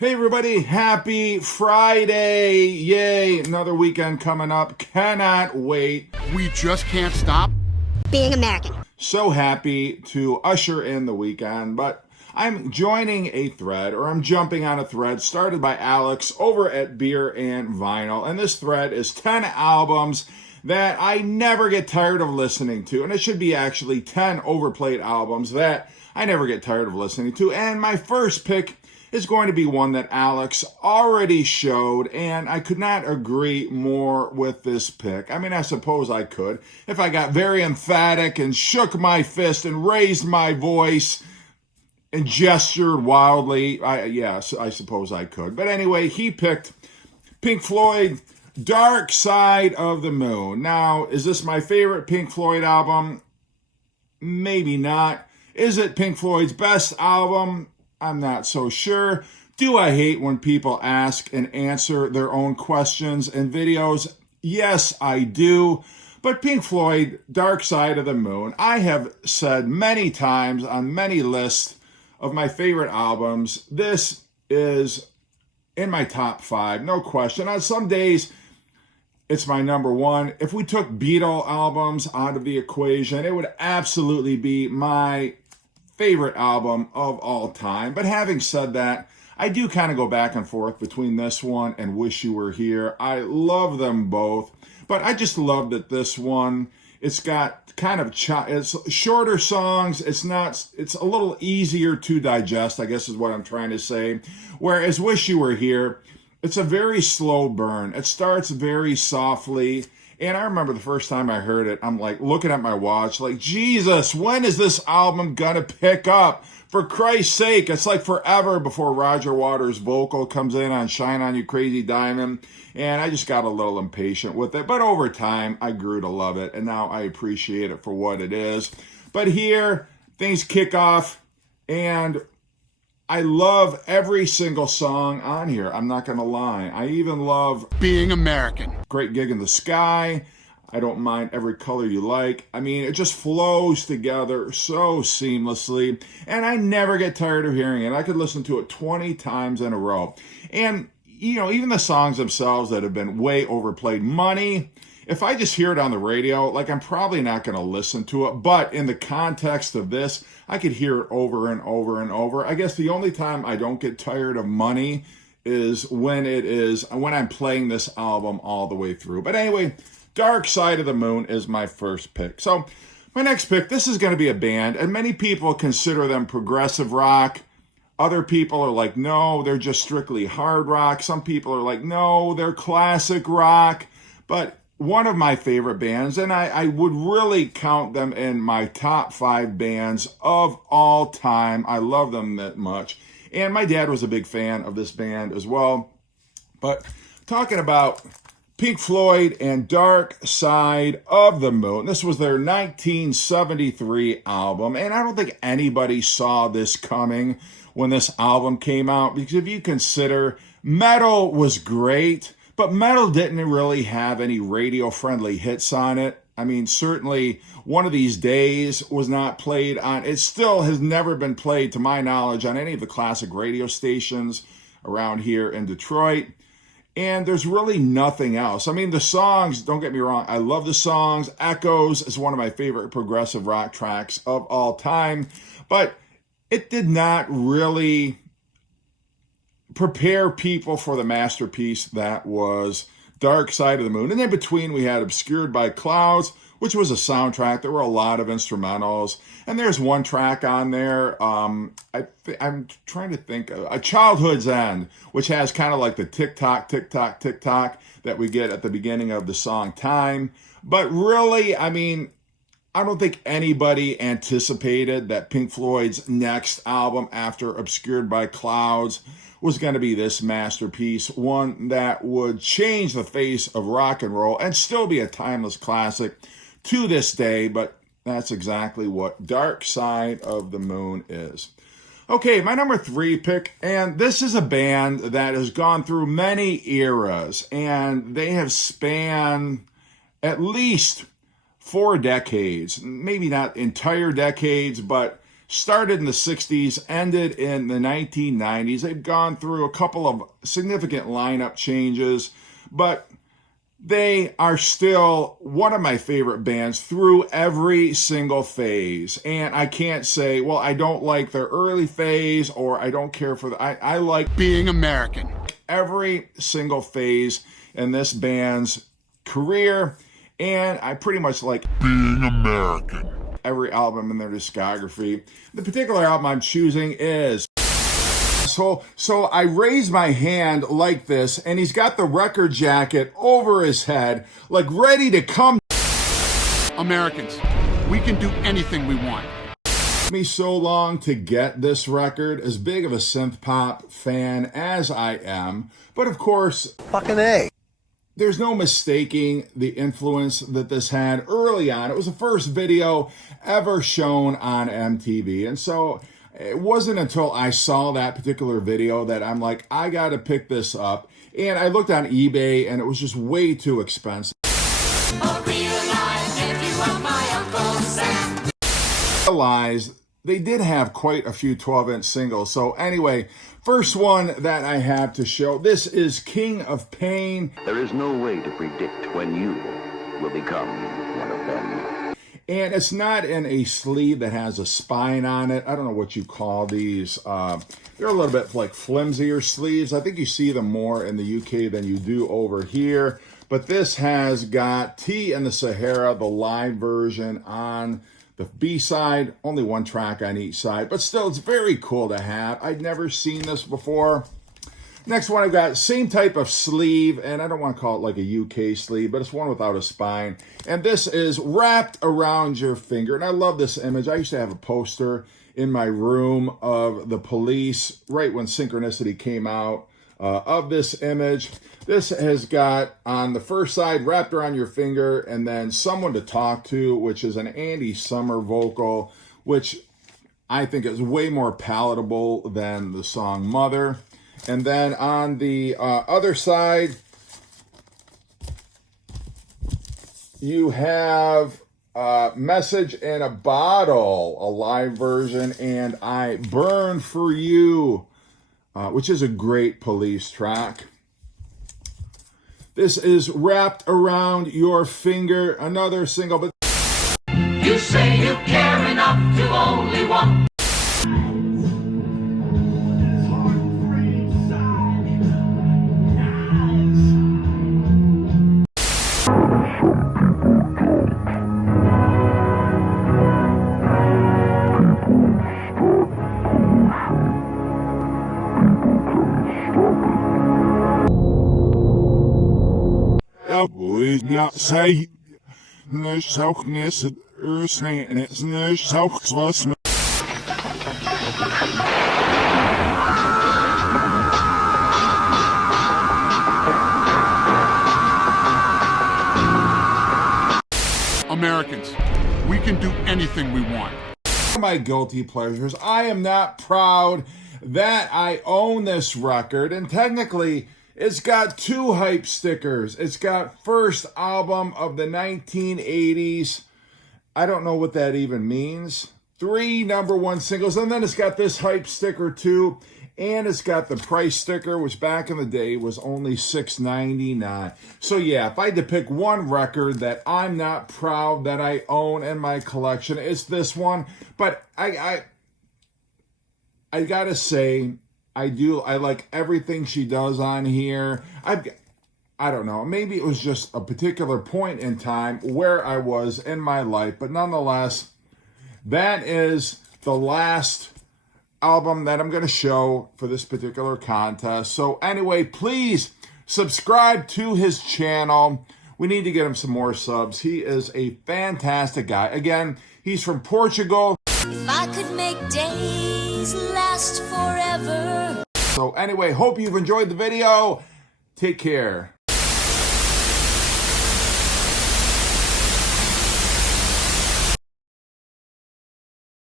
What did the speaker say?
Hey everybody, happy Friday. Yay, another weekend coming up. Cannot wait. We just can't stop being American. So happy to usher in the weekend, but I'm joining a thread, or I'm jumping on a thread started by Alex over at Beer and Vinyl. And this thread is 10 albums that I never get tired of listening to. And it should be actually 10 overplayed albums that I never get tired of listening to. And my first pick is going to be one that Alex already showed, and I could not agree more with this pick. I mean, I suppose I could if I got very emphatic and shook my fist and raised my voice and gestured wildly. Yes, I suppose I could. But anyway, he picked Pink Floyd, Dark Side of the Moon. Now, is this my favorite Pink Floyd album? Maybe not. Is it Pink Floyd's best album? I'm not so sure. Do I hate when people ask and answer their own questions in videos? Yes, I do. But Pink Floyd, Dark Side of the Moon, I have said many times on many lists of my favorite albums, this is in my top 5, no question. On some days, it's my number 1. If we took Beatle albums out of the equation, it would absolutely be my favorite album of all time. But having said that, I do kind of go back and forth between this one and Wish You Were Here. I love them both, but I just love that this one, it's got kind of it's shorter songs. It's a little easier to digest, I guess is what I'm trying to say. Whereas Wish You Were Here, it's a very slow burn. It starts very softly. And I remember the first time I heard it, I'm like looking at my watch, like, Jesus, when is this album gonna pick up? For Christ's sake, it's like forever before Roger Waters' vocal comes in on Shine On You Crazy Diamond. And I just got a little impatient with it. But over time, I grew to love it. And now I appreciate it for what it is. But here, things kick off. And I love every single song on here. I'm not going to lie. I even love being American. Great Gig in the Sky. I don't mind Every Color You Like. I mean, it just flows together so seamlessly. And I never get tired of hearing it. I could listen to it 20 times in a row. And, you know, even the songs themselves that have been way overplayed. Money, if I just hear it on the radio, like, I'm probably not going to listen to it. But in the context of this, I could hear it over and over and over. I guess the only time I don't get tired of Money is when I'm playing this album all the way through. But anyway, Dark Side of the Moon is my first pick. So my next pick, this is going to be a band, and many people consider them progressive rock. Other people are like, no, they're just strictly hard rock. Some people are like, no, they're classic rock. But one of my favorite bands, and I would really count them in my top 5 bands of all time. I love them that much. And my dad was a big fan of this band as well. But talking about Pink Floyd and Dark Side of the Moon. This was their 1973 album. And I don't think anybody saw this coming when this album came out. Because if you consider, metal was great, but metal didn't really have any radio-friendly hits on it. I mean, certainly One of These Days was not played on. It still has never been played, to my knowledge, on any of the classic radio stations around here in Detroit. And there's really nothing else. I mean, the songs, don't get me wrong, I love the songs. Echoes is one of my favorite progressive rock tracks of all time. But it did not really prepare people for the masterpiece that was Dark Side of the Moon. And in between, we had Obscured by Clouds, which was a soundtrack. There were a lot of instrumentals. And there's one track on there, I'm trying to think, A Childhood's End, which has kind of like the tick-tock, tick-tock, tick-tock that we get at the beginning of the song Time. But really, I mean, I don't think anybody anticipated that Pink Floyd's next album after Obscured by Clouds was going to be this masterpiece, one that would change the face of rock and roll and still be a timeless classic to this day. But that's exactly what Dark Side of the Moon is. Okay, my number 3 pick, and this is a band that has gone through many eras, and they have spanned at least 4 decades, maybe not entire decades, but started in the 60s, ended in the 1990s. They've gone through a couple of significant lineup changes, but they are still one of my favorite bands through every single phase. And I can't say, well, I don't like their early phase or I don't care for I like Being American. every single phase in this band's career. And I pretty much like Being American. every album in their discography. The particular album I'm choosing is So I raise my hand like this, and he's got the record jacket over his head, like ready to come. Americans, we can do anything we want. Took me so long to get this record, as big of a synth pop fan as I am. But of course, Fucking A. there's no mistaking the influence that this had early on. It was the first video ever shown on MTV. And so it wasn't until I saw that particular video that I'm like, I got to pick this up. And I looked on eBay and it was just way too expensive. Realized they did have quite a few 12-inch singles. So anyway, first one that I have to show, this is King of Pain. There is no way to predict when you will become one of them. And it's not in a sleeve that has a spine on it. I don't know what you call these. They're a little bit like flimsier sleeves. I think you see them more in the UK than you do over here. But this has got Tea in the Sahara, the live version on the B-side. Only one track on each side. But still, it's very cool to have. I'd never seen this before. Next one I've got, same type of sleeve, and I don't want to call it like a UK sleeve, but it's one without a spine. And this is Wrapped Around Your Finger. And I love this image. I used to have a poster in my room of the Police right when Synchronicity came out of this image. This has got on the first side, Wrapped Around Your Finger, and then Someone to Talk To, which is an Andy Summer vocal, which I think is way more palatable than the song Mother. And then on the other side, you have Message in a Bottle, a live version, and I Burn For You, which is a great Police track. This is Wrapped Around Your Finger, another single. But You say you care enough to only want. Ja, zij is ook niet het eerste en het is ook zoals me. Americans, we can do anything we want. My guilty pleasures. I am not proud that I own this record, and technically it's got two hype stickers. It's got first album of the 1980s. I don't know what that even means. 3 #1 singles, and then it's got this hype sticker too, and it's got the price sticker, which back in the day was only $6.99. So yeah, if I had to pick one record that I'm not proud that I own in my collection, it's this one. But I gotta say, I like everything she does on here. I don't know, maybe it was just a particular point in time where I was in my life, but nonetheless, that is the last album that I'm going to show for this particular contest. So anyway, please subscribe to his channel. We need to get him some more subs. He is a fantastic guy. Again, he's from Portugal. If I could make days last forever. So anyway, hope you've enjoyed the video. Take care.